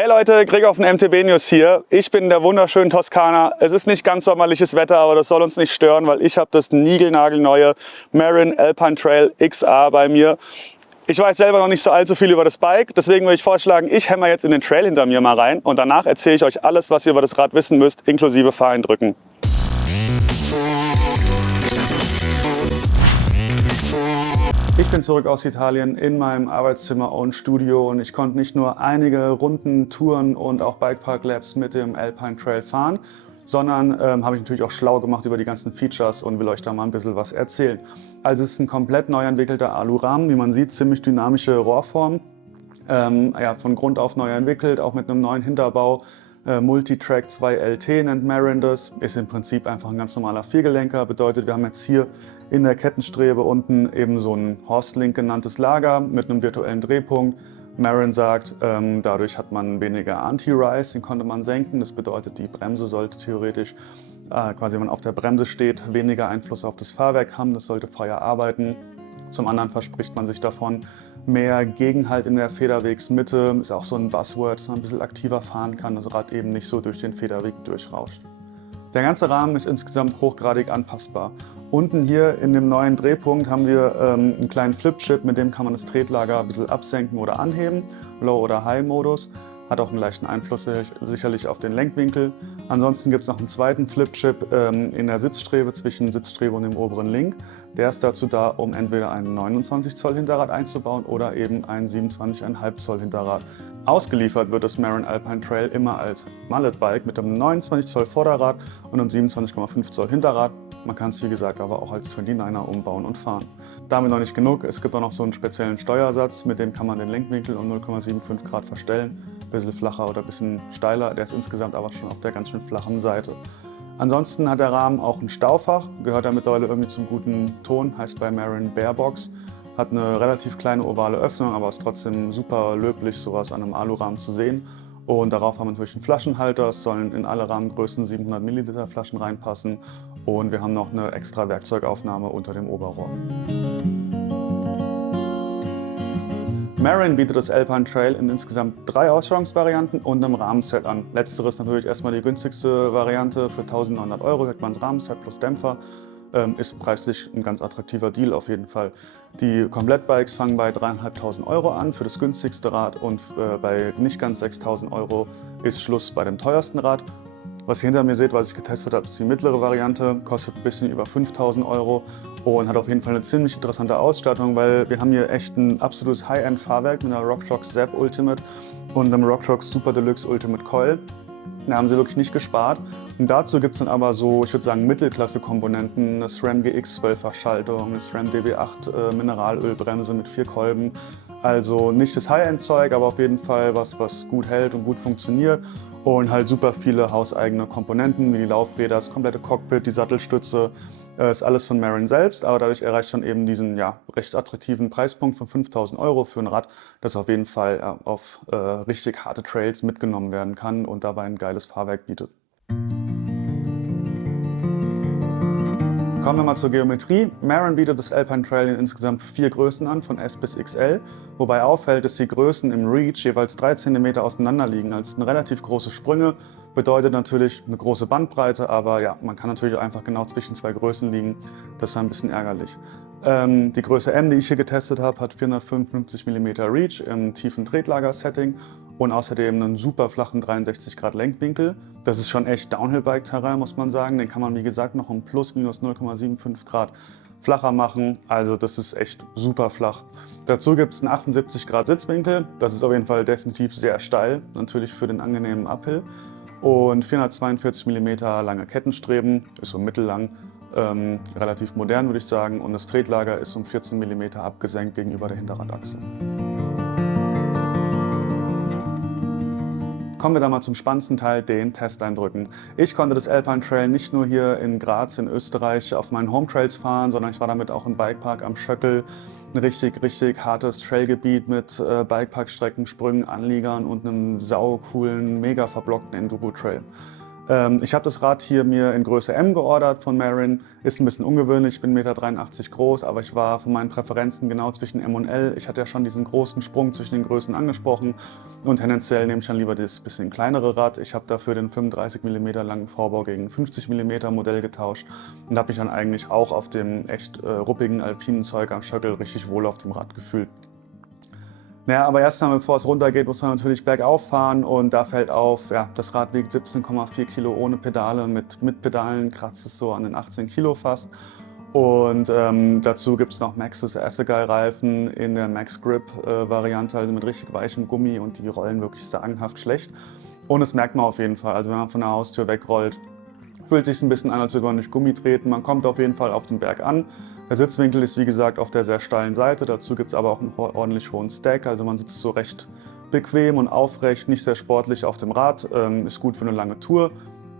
Hey Leute, Gregor von MTB News hier. Ich bin in der wunderschönen Toskana. Es ist nicht ganz sommerliches Wetter, aber das soll uns nicht stören, weil ich habe das niegelnagelneue Marin Alpine Trail XR bei mir. Ich weiß selber noch nicht so allzu viel über das Bike, deswegen würde ich vorschlagen, ich hämmer jetzt in den Trail hinter mir mal rein und danach erzähle ich euch alles, was ihr über das Rad wissen müsst, inklusive Fahreindrücken. Ich bin zurück aus Italien in meinem Arbeitszimmer und Studio und ich konnte nicht nur einige Runden, Touren und auch Bikepark-Labs mit dem Alpine Trail fahren, sondern habe ich natürlich auch schlau gemacht über die ganzen Features und will euch da mal ein bisschen was erzählen. Also es ist ein komplett neu entwickelter Alurahmen, wie man sieht, ziemlich dynamische Rohrform, ja, von Grund auf neu entwickelt, auch mit einem neuen Hinterbau. Multitrack 2LT nennt Marin das, ist im Prinzip einfach ein ganz normaler Viergelenker, bedeutet wir haben jetzt hier in der Kettenstrebe unten eben so ein Horstlink genanntes Lager mit einem virtuellen Drehpunkt. Marin sagt, dadurch hat man weniger Anti-Rise, den konnte man senken, das bedeutet die Bremse sollte theoretisch, quasi wenn man auf der Bremse steht, weniger Einfluss auf das Fahrwerk haben, das sollte freier arbeiten. Zum anderen verspricht man sich davon mehr Gegenhalt in der Federwegsmitte, ist auch so ein Buzzword, dass man ein bisschen aktiver fahren kann, das Rad eben nicht so durch den Federweg durchrauscht. Der ganze Rahmen ist insgesamt hochgradig anpassbar. Unten hier in dem neuen Drehpunkt haben wir einen kleinen Flip-Chip, mit dem kann man das Tretlager ein bisschen absenken oder anheben, Low- oder High-Modus. Hat auch einen leichten Einfluss sicherlich auf den Lenkwinkel. Ansonsten gibt es noch einen zweiten Flip-Chip in der Sitzstrebe zwischen Sitzstrebe und dem oberen Link. Der ist dazu da, um entweder ein 29 Zoll Hinterrad einzubauen oder eben ein 27,5 Zoll Hinterrad. Ausgeliefert wird das Marin Alpine Trail immer als Mallet Bike mit einem 29 Zoll Vorderrad und einem 27,5 Zoll Hinterrad. Man kann es wie gesagt aber auch als 29er umbauen und fahren. Damit noch nicht genug, es gibt auch noch so einen speziellen Steuersatz, mit dem kann man den Lenkwinkel um 0,75 Grad verstellen. Ein bisschen flacher oder ein bisschen steiler, der ist insgesamt aber schon auf der ganz schön flachen Seite. Ansonsten hat der Rahmen auch ein Staufach, gehört da mittlerweile irgendwie zum guten Ton, heißt bei Marin Bearbox. Hat eine relativ kleine ovale Öffnung, aber ist trotzdem super löblich, sowas an einem Alurahmen zu sehen. Und darauf haben wir natürlich einen Flaschenhalter, es sollen in alle Rahmengrößen 700 Milliliter Flaschen reinpassen. Und wir haben noch eine extra Werkzeugaufnahme unter dem Oberrohr. Marin bietet das Alpine Trail in insgesamt 3 Ausstattungsvarianten und einem Rahmenset an. Letzteres natürlich erstmal die günstigste Variante für 1.900 €, kriegt man das Rahmenset plus Dämpfer. Ist preislich ein ganz attraktiver Deal auf jeden Fall. Die Komplettbikes fangen bei 3.500 € an für das günstigste Rad und bei nicht ganz 6.000 € ist Schluss bei dem teuersten Rad. Was ihr hinter mir seht, was ich getestet habe, ist die mittlere Variante, kostet ein bisschen über 5.000 € und hat auf jeden Fall eine ziemlich interessante Ausstattung, weil wir haben hier echt ein absolutes High-End-Fahrwerk mit einer RockShox Zap Ultimate und einem RockShox Super Deluxe Ultimate Coil. Da haben sie wirklich nicht gespart. Und dazu gibt es dann aber so, ich würde sagen, Mittelklasse-Komponenten, eine SRAM GX 12-fach Schaltung, eine SRAM DB8 Mineralölbremse mit 4 Kolben. Also nicht das High-End-Zeug, aber auf jeden Fall was gut hält und gut funktioniert. Und halt super viele hauseigene Komponenten, wie die Laufräder, das komplette Cockpit, die Sattelstütze. Ist alles von Marin selbst, aber dadurch erreicht man eben diesen ja, recht attraktiven Preispunkt von 5.000 € für ein Rad, das auf jeden Fall auf richtig harte Trails mitgenommen werden kann und dabei ein geiles Fahrwerk bietet. Kommen wir mal zur Geometrie. Marin bietet das Alpine Trail in insgesamt 4 Größen an, von S bis XL. Wobei auffällt, dass die Größen im Reach jeweils 3 cm auseinander liegen. Also es sind relativ große Sprünge, bedeutet natürlich eine große Bandbreite, aber ja, man kann natürlich einfach genau zwischen 2 Größen liegen. Das ist ein bisschen ärgerlich. Die Größe M, die ich hier getestet habe, hat 455 mm Reach im tiefen Tretlager-Setting und außerdem einen super flachen 63 Grad Lenkwinkel. Das ist schon echt Downhill-Bike-Terrain, muss man sagen. Den kann man, wie gesagt, noch um plus minus 0,75 Grad flacher machen. Also das ist echt super flach. Dazu gibt es einen 78 Grad Sitzwinkel. Das ist auf jeden Fall definitiv sehr steil, natürlich für den angenehmen Uphill. Und 442 mm lange Kettenstreben, ist so mittellang. Relativ modern, würde ich sagen. Und das Tretlager ist um 14 mm abgesenkt gegenüber der Hinterradachse. Kommen wir da mal zum spannendsten Teil, den Testeindrücken. Ich konnte das Alpine Trail nicht nur hier in Graz in Österreich auf meinen Home Trails fahren, sondern ich war damit auch im Bikepark am Schöckel. Ein richtig hartes Trailgebiet mit Bikeparkstrecken, Sprüngen, Anliegern und einem saucoolen, mega verblockten Enduro-Trail. Ich habe das Rad hier mir in Größe M geordert von Marin. Ist ein bisschen ungewöhnlich, ich bin 1,83 Meter groß, aber ich war von meinen Präferenzen genau zwischen M und L. Ich hatte ja schon diesen großen Sprung zwischen den Größen angesprochen und tendenziell nehme ich dann lieber das bisschen kleinere Rad. Ich habe dafür den 35 mm langen Vorbau gegen ein 50 mm Modell getauscht und habe mich dann eigentlich auch auf dem echt ruppigen alpinen Zeug am Schöckel richtig wohl auf dem Rad gefühlt. Naja, aber erst einmal, bevor es runtergeht, muss man natürlich bergauf fahren und da fällt auf, ja, das Rad wiegt 17,4 Kilo ohne Pedale, mit Pedalen kratzt es so an den 18 Kilo fast. Und dazu gibt es noch Maxxis Assegai-Reifen in der Max Grip-Variante, also mit richtig weichem Gummi und die rollen wirklich sagenhaft schlecht. Und das merkt man auf jeden Fall, also wenn man von der Haustür wegrollt, fühlt sich ein bisschen an, als würde man durch Gummi treten. Man kommt auf jeden Fall auf den Berg an. Der Sitzwinkel ist wie gesagt auf der sehr steilen Seite. Dazu gibt es aber auch einen ordentlich hohen Stack. Also man sitzt so recht bequem und aufrecht, nicht sehr sportlich auf dem Rad. Ist gut für eine lange Tour.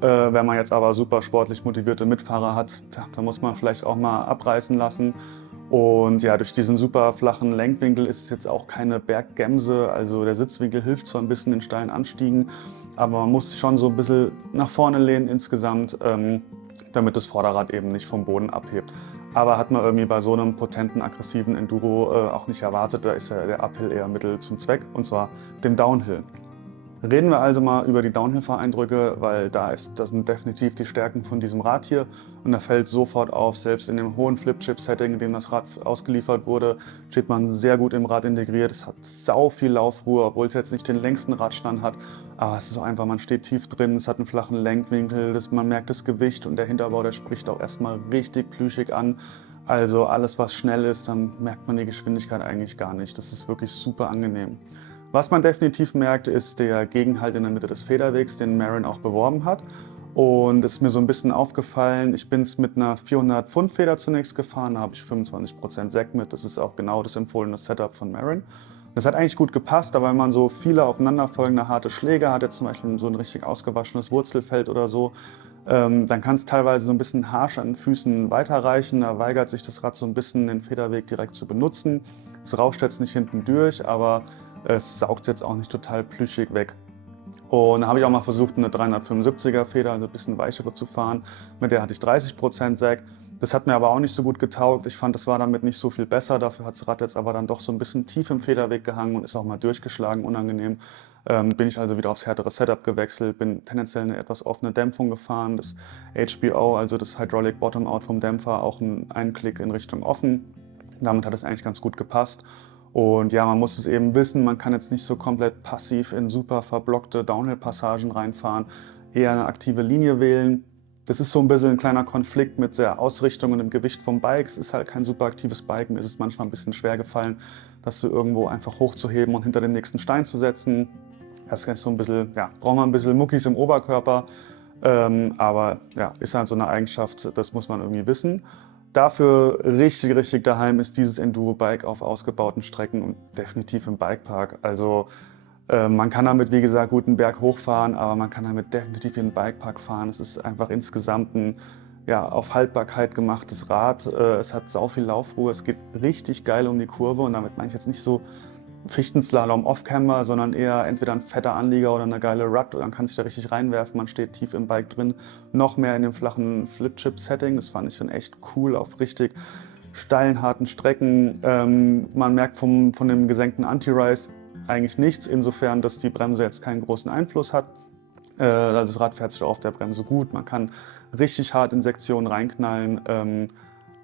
Wenn man jetzt aber super sportlich motivierte Mitfahrer hat, da muss man vielleicht auch mal abreißen lassen. Und ja, durch diesen super flachen Lenkwinkel ist es jetzt auch keine Berggemse. Also der Sitzwinkel hilft zwar ein bisschen in steilen Anstiegen, aber man muss schon so ein bisschen nach vorne lehnen insgesamt, damit das Vorderrad eben nicht vom Boden abhebt. Aber hat man irgendwie bei so einem potenten, aggressiven Enduro auch nicht erwartet, da ist ja der Uphill eher Mittel zum Zweck, und zwar dem Downhill. Reden wir also mal über die Downhill-Fahreindrücke, weil das sind definitiv die Stärken von diesem Rad hier. Und da fällt sofort auf, selbst in dem hohen Flip-Chip-Setting, in dem das Rad ausgeliefert wurde, steht man sehr gut im Rad integriert. Es hat sau viel Laufruhe, obwohl es jetzt nicht den längsten Radstand hat. Aber es ist so einfach, man steht tief drin, es hat einen flachen Lenkwinkel, man merkt das Gewicht und der Hinterbau, der spricht auch erstmal richtig plüschig an. Also alles, was schnell ist, dann merkt man die Geschwindigkeit eigentlich gar nicht. Das ist wirklich super angenehm. Was man definitiv merkt, ist der Gegenhalt in der Mitte des Federwegs, den Marin auch beworben hat. Und es ist mir so ein bisschen aufgefallen, ich bin es mit einer 400 Pfund Feder zunächst gefahren, da habe ich 25% Sek mit. Das ist auch genau das empfohlene Setup von Marin. Das hat eigentlich gut gepasst, aber wenn man so viele aufeinanderfolgende harte Schläge hat, jetzt zum Beispiel so ein richtig ausgewaschenes Wurzelfeld oder so, dann kann es teilweise so ein bisschen harsch an den Füßen weiterreichen. Da weigert sich das Rad so ein bisschen, den Federweg direkt zu benutzen. Es rauscht jetzt nicht hinten durch, aber es saugt jetzt auch nicht total plüschig weg. Und da habe ich auch mal versucht, eine 375er Feder, also ein bisschen weichere zu fahren. Mit der hatte ich 30% Sek. Das hat mir aber auch nicht so gut getaugt. Ich fand, das war damit nicht so viel besser. Dafür hat das Rad jetzt aber dann doch so ein bisschen tief im Federweg gehangen und ist auch mal durchgeschlagen, unangenehm. Bin ich also wieder aufs härtere Setup gewechselt, bin tendenziell eine etwas offene Dämpfung gefahren. Das HBO, also das Hydraulic Bottom Out vom Dämpfer, auch einen Klick in Richtung offen. Damit hat es eigentlich ganz gut gepasst. Und ja, man muss es eben wissen, man kann jetzt nicht so komplett passiv in super verblockte Downhill-Passagen reinfahren, eher eine aktive Linie wählen. Das ist so ein bisschen ein kleiner Konflikt mit der Ausrichtung und dem Gewicht vom Bike. Es ist halt kein super aktives Bike, mir ist es manchmal ein bisschen schwer gefallen, das so irgendwo einfach hochzuheben und hinter den nächsten Stein zu setzen. Das ist so ein bisschen, ja, braucht man ein bisschen Muckis im Oberkörper, aber ja, ist halt so eine Eigenschaft, das muss man irgendwie wissen. Dafür richtig daheim ist dieses Enduro-Bike auf ausgebauten Strecken und definitiv im Bikepark. Also man kann damit, wie gesagt, gut einen Berg hochfahren, aber man kann damit definitiv in den Bikepark fahren. Es ist einfach insgesamt ein ja, auf Haltbarkeit gemachtes Rad. Es hat sau viel Laufruhe, es geht richtig geil um die Kurve und damit meine ich jetzt nicht so Fichtenslalom Off-Camber, sondern eher entweder ein fetter Anlieger oder eine geile Rut, und dann kann sich da richtig reinwerfen, man steht tief im Bike drin, noch mehr in dem flachen Flip-Chip-Setting, das fand ich schon echt cool auf richtig steilen, harten Strecken. Man merkt von dem gesenkten Anti-Rise eigentlich nichts, insofern, dass die Bremse jetzt keinen großen Einfluss hat. Also das Rad fährt sich auf der Bremse gut, man kann richtig hart in Sektionen reinknallen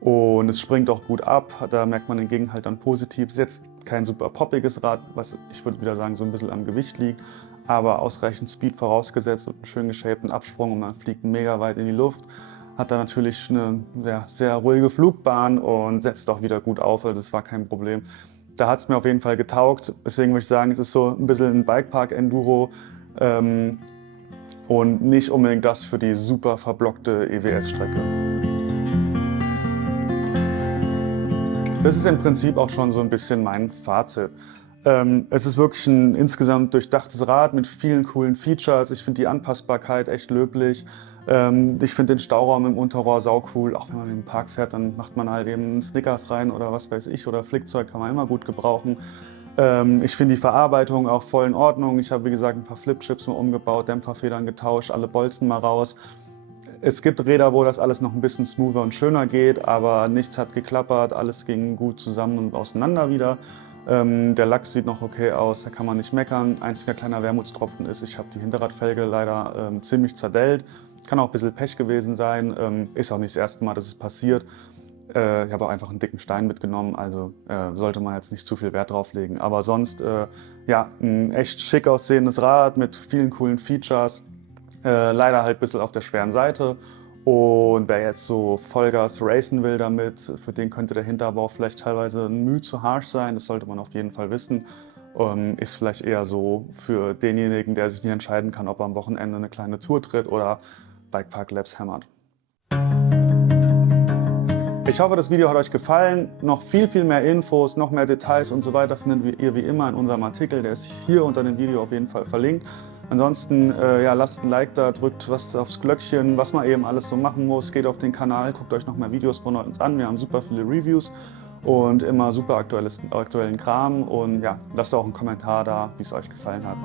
und es springt auch gut ab, da merkt man den Gegenhalt dann positiv. Es ist jetzt kein super poppiges Rad, was ich würde wieder sagen so ein bisschen am Gewicht liegt, aber ausreichend Speed vorausgesetzt und einen schön geshapten Absprung und man fliegt mega weit in die Luft. Hat da natürlich eine sehr ruhige Flugbahn und setzt auch wieder gut auf, also das war kein Problem. Da hat es mir auf jeden Fall getaugt, deswegen würde ich sagen, es ist so ein bisschen ein Bikepark-Enduro und nicht unbedingt das für die super verblockte EWS-Strecke. Das ist im Prinzip auch schon so ein bisschen mein Fazit. Es ist wirklich ein insgesamt durchdachtes Rad mit vielen coolen Features. Ich finde die Anpassbarkeit echt löblich. Ich finde den Stauraum im Unterrohr sau cool. Auch wenn man in den Park fährt, dann macht man halt eben einen Snickers rein oder was weiß ich. Oder Flickzeug kann man immer gut gebrauchen. Ich finde die Verarbeitung auch voll in Ordnung. Ich habe, wie gesagt, ein paar Flipchips mal umgebaut, Dämpferfedern getauscht, alle Bolzen mal raus. Es gibt Räder, wo das alles noch ein bisschen smoother und schöner geht, aber nichts hat geklappert, alles ging gut zusammen und auseinander wieder. Der Lack sieht noch okay aus, da kann man nicht meckern. Einziger kleiner Wermutstropfen ist, ich habe die Hinterradfelge leider ziemlich zerdellt. Kann auch ein bisschen Pech gewesen sein, ist auch nicht das erste Mal, dass es passiert. Ich habe auch einfach einen dicken Stein mitgenommen, also sollte man jetzt nicht zu viel Wert drauf legen. Aber sonst, ja, ein echt schick aussehendes Rad mit vielen coolen Features. Leider halt ein bisschen auf der schweren Seite. Und wer jetzt so Vollgas racen will damit, für den könnte der Hinterbau vielleicht teilweise ein Mühe zu harsch sein. Das sollte man auf jeden Fall wissen. Ist vielleicht eher so für denjenigen, der sich nicht entscheiden kann, ob er am Wochenende eine kleine Tour tritt oder Bikepark Labs hämmert. Ich hoffe, das Video hat euch gefallen. Noch viel mehr Infos, noch mehr Details und so weiter findet ihr wie immer in unserem Artikel. Der ist hier unter dem Video auf jeden Fall verlinkt. Ansonsten ja, lasst ein Like da, drückt was aufs Glöckchen, was man eben alles so machen muss. Geht auf den Kanal, guckt euch noch mehr Videos von uns an. Wir haben super viele Reviews und immer super aktuellen Kram. Und ja, lasst auch einen Kommentar da, wie es euch gefallen hat.